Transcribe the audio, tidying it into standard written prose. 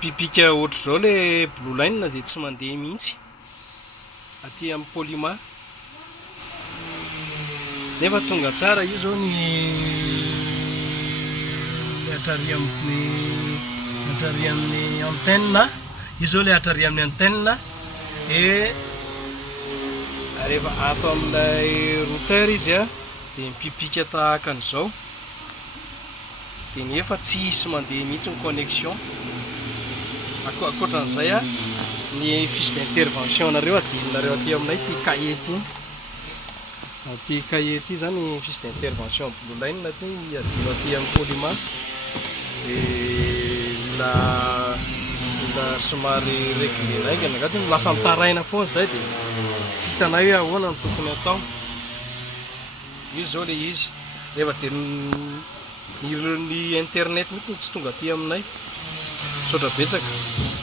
pipika ohatr' zao le blue line dia tsy mandeha mihitsy aty amin'ny polima nefa tonga tsara io zao ny atrari amin'ny antenne io zao le atrari amin'ny antenne rehefa ato amin'ilay routeur izy a dia mipipika tahaka an'izao dia nefa tsy hisy mandeha mihitsy ny connexion akoatran'izay a ny fiche d'intervention nareo adinonareo aty aminay ty cahier ty zany fiche d'intervention blue line ty adino aty amin'ny polima dia mila somary regleregna angady lasa mitaraina foana zay dia tsy hitanay hoe ahoana ny tokony atao io zao le izy rehefa dia ny internet mihitsy tsy tonga aty aminay misaotra betsaka.